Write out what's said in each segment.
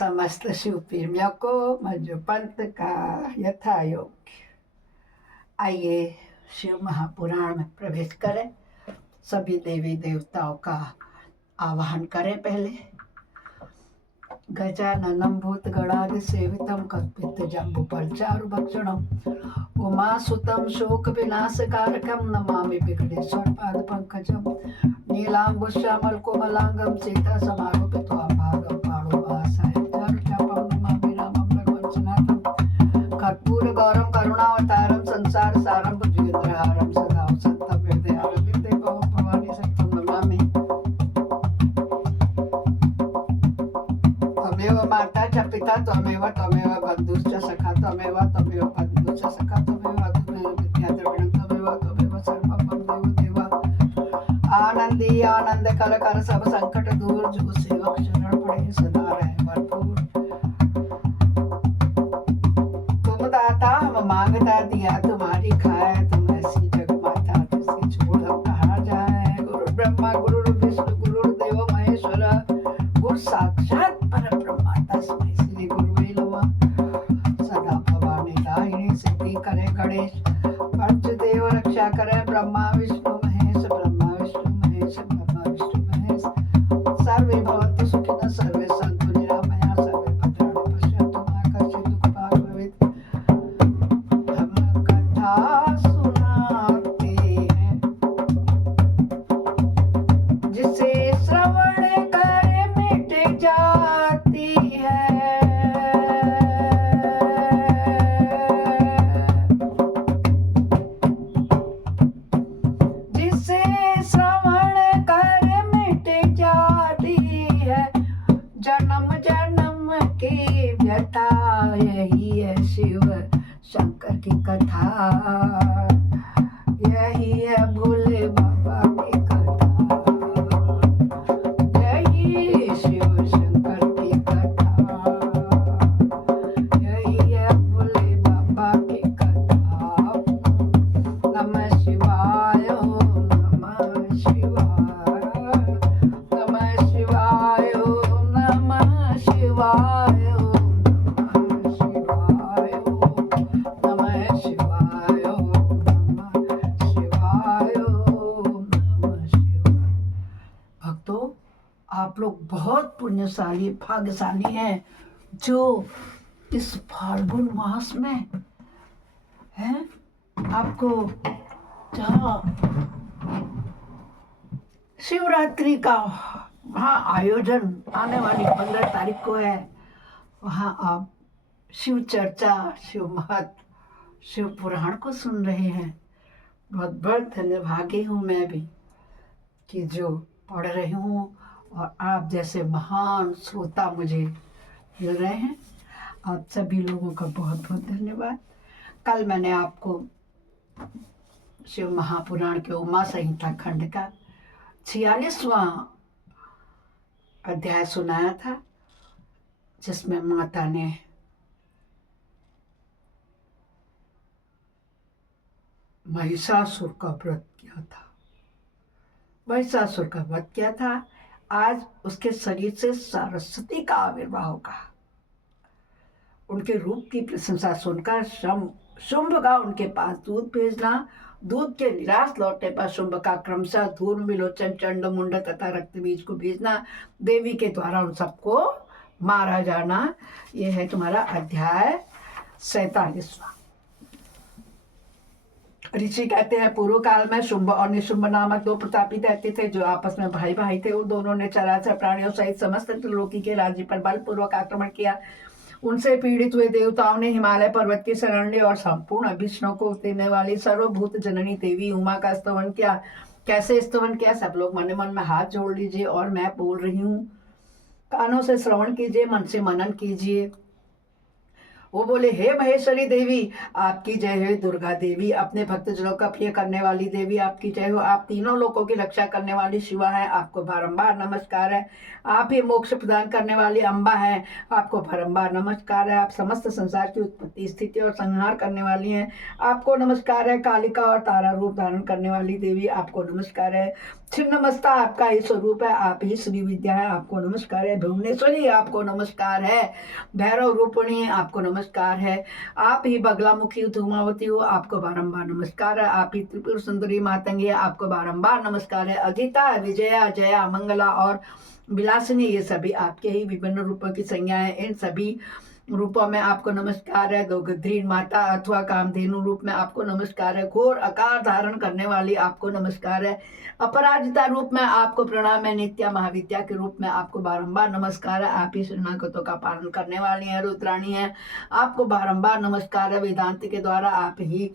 समस्त शिव प्रेमियों को मंजू पंत का यथा योग्य। आइए शिव महापुराण में प्रवेश करें। सभी देवी देवताओं का आवाहन करें। पहले गजाननं भूतगणादिसेवितं कल्पितजम्बुफलचारुभक्षणं उमासुतं शोकविनाशकारकं नमामि विघ्नेश्वरपादपङ्कजं नीलाम्बुश्यामलकोमलाङ्गं सीतासमारूपित्वां भागं पाणुवासाय चारुचापं नमामि रामं भगवत्सनाथं कर्पूरगौरं करुणावतारं संसारसारं भुजगेन्द्रहारं सदा वसन्तं हृदयारविन्दे भवानी सहितं नमामि। त्वमेव माता च पिता त्वमेव बन्धुश्च सखा त्वमेव बन्धुश्च सखा त्वमेव विद्याद्रविणं त्वमेव सर्वं मम देव आनंदी आनंद कर सब संकट दूर जो सेवक शरण पड़े सदा रहे भरपूर। तुम दाता हम मांगता दिया तुम्हारी खाए तुम ऐसी जग माता जिसकी छोड़ हम कहाँ जाए। गुरु ब्रह्मा गुरु विष्णु गुरुदेव महेश्वर गुरु साक्षात परब्रह्म तस्मै श्री गुरुवे नमः। सदा भवानी दाहिनी सिद्धि करे गणेश पंचदेव रक्षा करे ब्रह्मा विष्णु महेश सर्वे भवन्तु सुखिनः सर्वे सन्तु निरामयाः सर्वे भद्राणि पश्यन्तु मा कश्चित् दुःखभाग् भवेत्। हम कथा सुनाते हैं जिसे श्रवण कर मिट जाती है। जिसे श्रवण कर मिट जाती है जन्म जन्म की व्यथा। यही है शिव शंकर की कथा। यही है भोले बाबा की कथा। यही शिव शंकर की कथा। यही है भोले बाबा की कथा। नमः शिवाय नमः शिवाय नमः शिवाय नमः शिवाय नमः शिवाय नमः शिवाय नमः शिवाय नमः शिवाय। भक्तों, आप लोग बहुत पुण्यशाली भाग्यशाली हैं जो इस फाल्गुन मास में हैं। आपको जहाँ शिवरात्रि का वहाँ आयोजन आने वाली 15 तारीख को है, वहाँ आप शिव चर्चा शिव महत्व शिव पुराण को सुन रहे हैं। बहुत बहुत धन्यभागी हूँ मैं भी कि जो पढ़ रही हूँ और आप जैसे महान श्रोता मुझे मिल रहे हैं। आप सभी लोगों का बहुत बहुत धन्यवाद। कल मैंने आपको शिव महापुराण के उमा संहिता खंड का 46वां अध्याय सुनाया था, जिसमें माता ने महिषासुर का व्रत किया था। महिषासुर का वध किया था। आज उसके शरीर से सरस्वती का आविर्भाव होगा। उनके रूप की प्रशंसा सुनकर शुंभ का उनके पास दूध भेजना। दूध के निराश लौटने पर शुंभ का क्रमशः धूर्व विलोचन चंड मुंड तथा रक्तबीज को भेजना। देवी के द्वारा उन सबको मारा जाना। यह है तुम्हारा अध्याय 47वां। ऋषि कहते हैं पूर्व काल में शुंभ और निशुंभ नामक 2 प्रतापी दैत्य थे जो आपस में भाई भाई थे। उन दोनों ने चराचर प्राणियों सहित समस्त त्रिलोकी के राज्य पर बलपूर्वक आक्रमण किया। उनसे पीड़ित हुए देवताओं ने हिमालय पर्वत की शरण ली और संपूर्ण अभिष्णों को देने वाली सर्वभूत जननी देवी उमा का स्तवन किया। कैसे स्तवन किया? सब लोग मन मन में हाथ जोड़ लीजिए और मैं बोल रही हूँ, कानों से श्रवण कीजिए, मन से मनन कीजिए। वो बोले, हे महेश्वरी देवी आपकी जय हो। दुर्गा देवी अपने भक्तजनों का प्रिय करने वाली देवी आपकी जय हो। आप तीनों लोकों की रक्षा करने वाली शिवा है, आपको बारंबार नमस्कार है। आप ही मोक्ष प्रदान करने वाली अम्बा है, आपको बारंबार नमस्कार है। आप समस्त संसार की उत्पत्ति स्थिति और संहार करने वाली हैं, आपको नमस्कार है। कालिका और तारा रूप धारण करने वाली देवी आपको नमस्कार है। छिन्नमस्ता आपका ही स्वरूप है, आप ही श्री विद्या है, आपको नमस्कार है। भुवनेश्वरी आपको नमस्कार है। भैरव रूपिणी आपको नमस्कार है। आप ही बगलामुखी धूमावती हो, आपको बारंबार नमस्कार है। आप ही त्रिपुर सुंदरी मातंगी है, आपको बारंबार नमस्कार है। अजिता, विजया, जया, मंगला और विलासिनी, ये सभी आपके ही विभिन्न रूपों की संज्ञा है। इन सभी रूपों में आपको नमस्कार है। गौगद्री माता अथवा कामधेनु रूप में आपको नमस्कार है। घोर आकार धारण करने वाली आपको नमस्कार है। अपराजिता रूप में आपको प्रणाम है। नित्या महाविद्या के रूप में आपको बारंबार नमस्कार है। आप ही शरणागतों का पालन करने वाली है, रुद्राणी है, आपको बारंबार नमस्कार है। वेदांत के द्वारा आप ही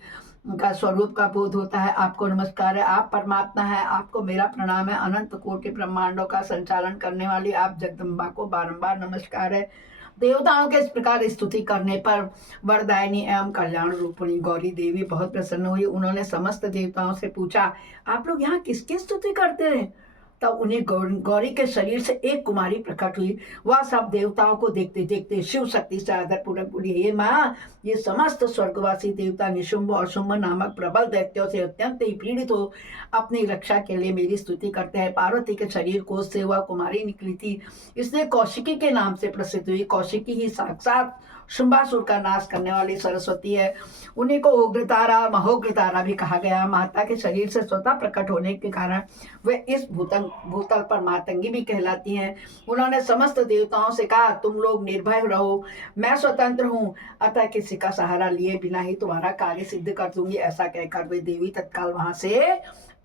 का स्वरूप का बोध होता है, आपको नमस्कार है। आप परमात्मा है, आपको मेरा प्रणाम है। अनंत कोटि ब्रह्मांडों का संचालन करने वाली आप जगदम्बा को बारंबार नमस्कार है। देवताओं के इस प्रकार स्तुति करने पर वरदायिनी एवं कल्याण रूपिणी गौरी देवी बहुत प्रसन्न हुई। उन्होंने समस्त देवताओं से पूछा, आप लोग यहाँ किसकी स्तुति करते हैं? तब उन्हें गौरी के शरीर से एक कुमारी प्रकट हुई। वह सब देवताओं को देखते देखते शिव शक्ति से आदर पूर्वक बोली, हे माँ, ये समस्त स्वर्गवासी देवता निशुंभ और शुंभ नामक प्रबल दैत्यों से अत्यंत ही पीड़ित हो अपनी रक्षा के लिए मेरी स्तुति करते हैं। पार्वती के शरीर कोष से वह कुमारी निकली थी, इसलिए कौशिकी के नाम से प्रसिद्ध हुई। कौशिकी ही साक्षात शुंभासुर का नाश करने वाली सरस्वती है। उन्हीं को उग्रतारा महोग्रतारा भी कहा गया। माता के शरीर से स्वतः प्रकट होने के कारण वे इस भूतल पर मातंगी भी कहलाती हैं। उन्होंने समस्त देवताओं से कहा, तुम लोग निर्भय रहो, मैं स्वतंत्र हूँ, अतः किसी का सहारा लिए बिना ही तुम्हारा कार्य सिद्ध कर दूंगी। ऐसा कहकर वे देवी तत्काल वहां से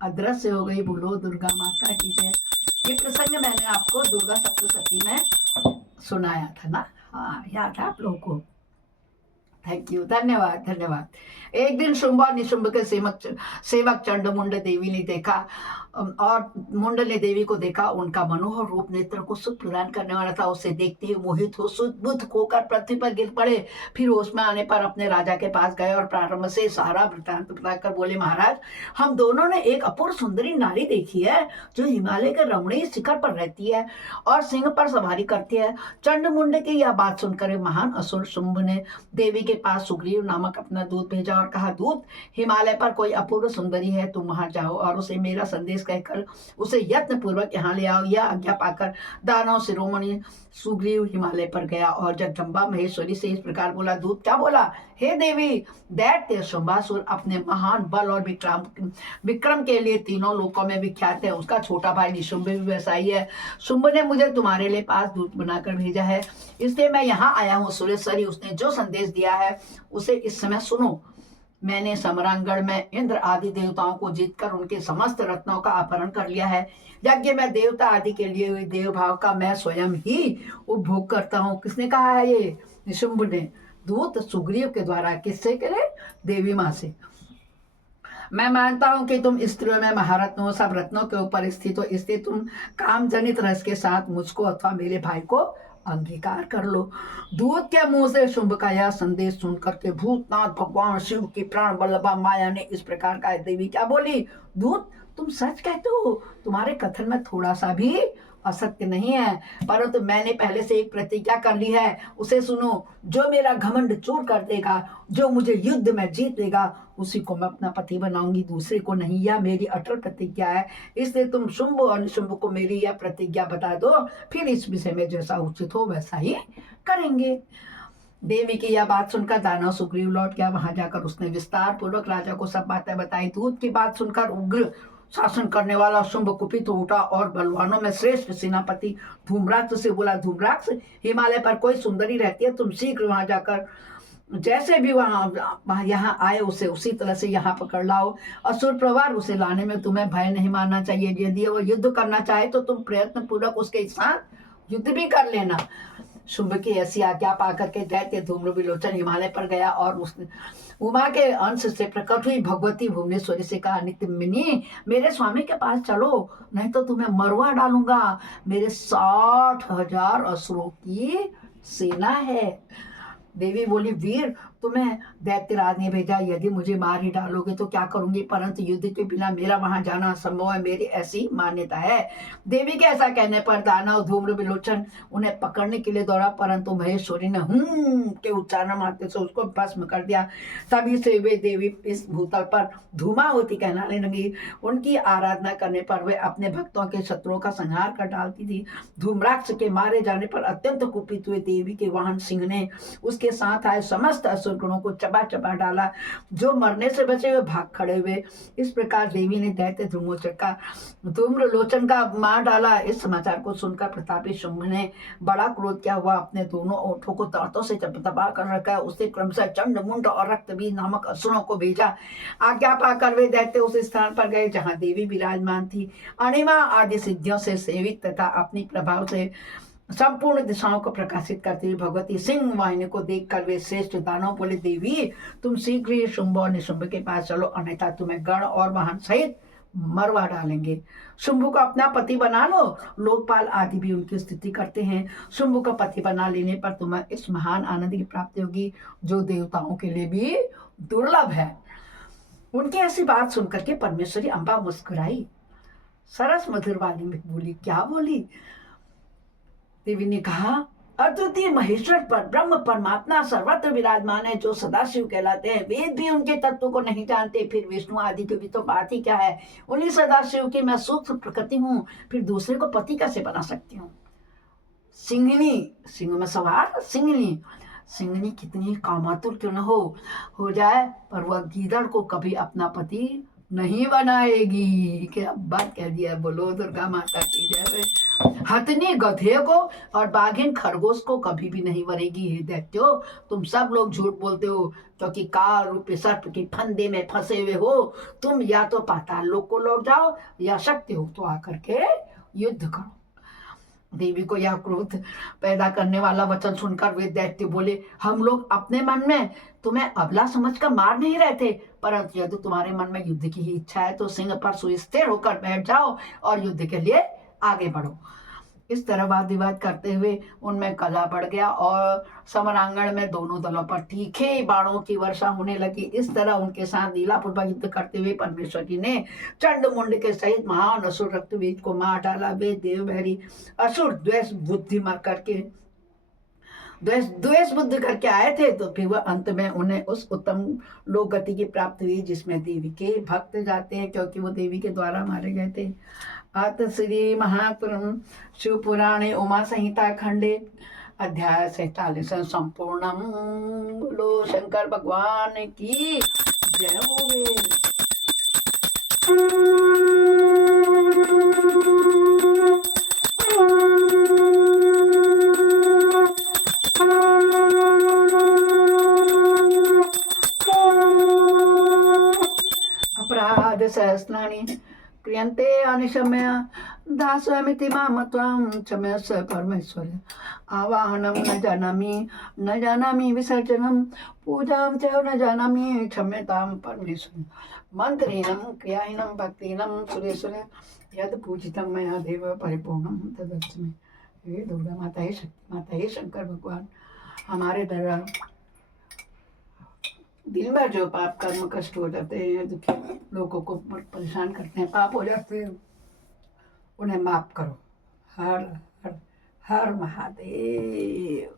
अदृश्य हो गई। बोलो दुर्गा माता की जय। ये प्रसंग मैंने आपको दुर्गा सप्तशती में सुनाया था ना, हाँ याद है आप लोगों को? थैंक यू, धन्यवाद धन्यवाद। एक दिन शुंभ और निशुंभ के सेवक चंड मुंड देवी ने देखा और मुंड ने देवी को देखा। उनका मनोहर रूप नेत्र को सुख प्रदान करने वाला था। उसे देखते ही मोहित हो सुदबुद्ध होकर पृथ्वी पर गिर पड़े। फिर होश में आने पर अपने राजा के पास गए और प्रारंभ से सारा वृत्तांत बताकर बोले, महाराज, हम दोनों ने एक अपूर्व सुंदरी नारी देखी है जो हिमालय के रमणीय शिखर पर रहती है और सिंह पर सवारी करती है। चंड मुंड की यह बात सुनकर महान असुर शुंभ ने देवी के पास सुग्रीव नामक अपना दूत भेजा और कहा, दूत, हिमालय पर कोई अपूर्व सुंदरी है, तुम वहां जाओ और उसे मेरा संदेश कहकर उसे यत्न पूर्वक यहाँ ले आओ। यह आज्ञा पाकर दानव शिरोमणि सुग्रीव हिमालय पर गया और जगदम्बा महेश्वरी से इस प्रकार बोला। दूत क्या बोला? हे देवी, दैत्य शुंभासुर अपने महान बल और विक्रम के लिए तीनों लोकों में विख्यात है। उसका छोटा भाई निशुंभ भी वैसा ही है। शुंभ ने मुझे तुम्हारे लिए पास दूत बनाकर भेजा है, इसलिए मैं यहाँ आया हूँ। सुरेश्वरी, उसने जो संदेश दिया है उसे इस समय सुनो। मैंने समरांगण में इंद्र आदि देवताओं को जीतकर उनके समस्त रत्नों का अपहरण कर लिया है। यज्ञ में देवता आदि के लिए हुए देव भाव का मैं स्वयं ही उपभोग करता हूँ। किसने कहा है ये? निशुंभ ने। दूत सुग्रीव के द्वारा। किससे करे? देवी माँ से। मैं मानता हूं कि तुम स्त्रियों में महारत्न हो, सब रत्नों के ऊपर स्थित हो, इसलिए तुम काम जनित रस के साथ मुझको अथवा मेरे भाई को अंगीकार कर लो। दूत के मुंह से शुंभ का यह संदेश सुनकर के भूतनाथ भगवान शिव की प्राण बल्लभा माया ने इस प्रकार का देवी क्या बोली, दूत, तुम सच कहते हो, तुम्हारे कथन में थोड़ा सा भी असत्य नहीं है, परंतु मैंने पहले से एक प्रतिज्ञा कर ली है, उसे सुनो। जो मेरा घमंड चूर कर देगा, जो मुझे युद्ध में जीत लेगा, उसी को मैं अपना पति बनाऊंगी, दूसरे को नहीं। यह मेरी अटल प्रतिज्ञा है। इसलिए तुम शुंभ और निशुंभ को मेरी यह प्रतिज्ञा बता दो, फिर इस विषय में जैसा उचित हो वैसा ही करेंगे। देवी की यह बात सुनकर दानव सुग्रीव लौट गया। वहां जाकर उसने विस्तार पूर्वक राजा को सब बातें बताई। दूत की बात सुनकर उग्र शासन करने वाला शुंभ कुपित हो उठा और बलवानों में श्रेष्ठ सेनापति धूम्राक्ष से बोला, धूम्राक्ष, हिमालय पर कोई सुंदरी रहती है, तुम शीघ्र वहां जाकर जैसे भी वहां यहाँ आए उसे उसी तरह से यहाँ पकड़ लाओ। असुर प्रवार उसे लाने में तुम्हें भय नहीं मानना चाहिए। यदि वो युद्ध करना चाहे तो तुम प्रयत्न पूर्वक उसके साथ युद्ध भी कर लेना। शुंभ की ऐसी आज्ञा पाकर के दैत्य धूम्र विलोचन हिमालय पर गया और उसने उमा के अंश से प्रकट हुई भगवती भुवनेश्वरी से कहा, नित्यमिनी, मेरे स्वामी के पास चलो, नहीं तो तुम्हें मरवा डालूंगा। मेरे 60,000 असुरों की सेना है। देवी बोली, वीर तुम्हें दैत्यराज ने भेजा, यदि मुझे मार ही डालोगे तो क्या करूंगी, परंतु युद्ध के बिना मेरा वहां जाना असंभव है, मेरी ऐसी मान्यता है। देवी के ऐसा कहने पर दानव धूम्र विलोचन उन्हें पकड़ने के लिए दौड़ा, परंतु महेश्वरी ने के उच्चारण मात्र से उसको भस्म कर दिया। तभी से वे देवी इस भूतल पर धूमावती कहलाने लगी। उनकी आराधना करने पर वे अपने भक्तों के शत्रुओं का संहार कर डालती थी। धूम्राक्ष के मारे जाने पर अत्यंत कुपित हुए देवी के वाहन सिंह ने उसके साथ आए समस्त असुर गणों को चबा चबा डाला। जो मरने से बचे हुए भाग खड़े हुए। इस प्रकार देवी ने दैत्य धूम्रलोचन का मार डाला। इस समाचार को सुनकर प्रतापी शुंभ ने बड़ा क्रोध किया हुआ अपने दोनों ओठों को दांतों से दबा कर रखा। उसने क्रमशः चंड मुंड और रक्तबीज नामक असुरों को भेजा। आज्ञा पाकर वे दैत्य उस स्थान पर गए जहां देवी विराजमान थी। अणिमा आदि सिद्धियों से सेवित तथा अपनी प्रभाव से संपूर्ण दिशाओं को प्रकाशित करती हुई भगवती सिंह वाहिनी को देखकर वे श्रेष्ठ दानव बोले, देवी तुम शीघ्र ही शुंभ और निशुंभ के पास चलो, अन्यथा तुम्हें गण और वाहन सहित मरवा डालेंगे। शुंभ को अपना पति बना लो, लोकपाल आदि भी उनकी स्तुति करते हैं। शुंभ को पति बना लेने पर तुम्हें इस महान आनंद की प्राप्ति होगी जो देवताओं के लिए भी दुर्लभ है। उनकी ऐसी बात सुनकर के परमेश्वरी अम्बा मुस्कुराई, सरस मधुर वाली में बोली। क्या बोली? देवी ने कहा, अद्वितीय महेश्वर पर ब्रह्म परमात्मा सर्वत्र विराजमान है, जो सदाशिव कहलाते हैं। वेद भी उनके तत्व को नहीं जानते, फिर विष्णु आदि की भी तो बात ही क्या है। उन्हीं सदाशिव की मैं सूक्ष्म प्रकृति हूँ, फिर दूसरे को पति कैसे बना सकती हूँ। सिंहनी, सिंह में सवार सिंहनी, सिंहनी कितनी कामातुर क्यों न हो जाए, पर वह गीदड़ को कभी अपना पति नहीं बनाएगी। क्या बात कह दिया। बोलो दुर्गा माता की जय। हथनी गधे को और बाघिन खरगोश को कभी भी नहीं वरेगी। हे दैत्यो, तुम सब लोग झूठ बोलते हो, क्योंकि काल रूपी सर्प की फंदे में फंसे हुए हो। तुम या तो पाताल लोक को लौट जाओ, या शक्ति हो तो आकर के युद्ध करो। देवी को यह क्रोध पैदा करने वाला वचन सुनकर वे दैत्य बोले, हम लोग अपने मन में तुम्हें अबला समझकर मार नहीं रहे थे, परंतु यदि तुम्हारे मन में युद्ध की ही इच्छा है तो सिंह पर सुस्थिर होकर बैठ जाओ और युद्ध के लिए आगे बढ़ो। इस तरह वाद विवाद करते हुए उनमें कलह बढ़ गया और समरांगण में दोनों दलों पर तीखे बाणों की वर्षा होने लगी। इस तरह उनके साथ लीलापूर्वक युद्ध करते हुए परमेश्वर जी ने चंड मुंड के सहित महान असुर रक्तबीज को मार डाला। वे देवभैरी असुर द्वेष बुद्धि करके आए थे, तो फिर वह अंत में उन्हें उस उत्तम लोक गति की प्राप्ति हुई जिसमें देवी के भक्त जाते हैं, क्योंकि वो देवी के द्वारा मारे गए थे। अत श्री महापुराण शिव पुराणे उमा संहिता खंडे अध्याय 47 संपूर्णम। बोलो शंकर भगवान की जय होवे। अपराध सहस्राणि क्रियन्ते अनिशम्य दासमिति माम त्वां क्षमस्व परमेश्वर। आवाहनं न जानामि विसर्जनं पूजां च न जानामि क्षम्यतां परमेश्वर। मंत्रहीनं क्रियाहीनं भक्तिहीनं सुरेश्वर यद पूजितं मया देव परिपूर्णं तदस्तु मे। हे दुर्गा माता, हे शक्ति माता, हे शंकर भगवान, हमारे दरबार दिन भर जो पाप कर्म कष्ट हो जाते हैं, दुखी लोगों को परेशान करते हैं, पाप हो जाते हैं, उन्हें माफ करो। हर हर हर महादेव।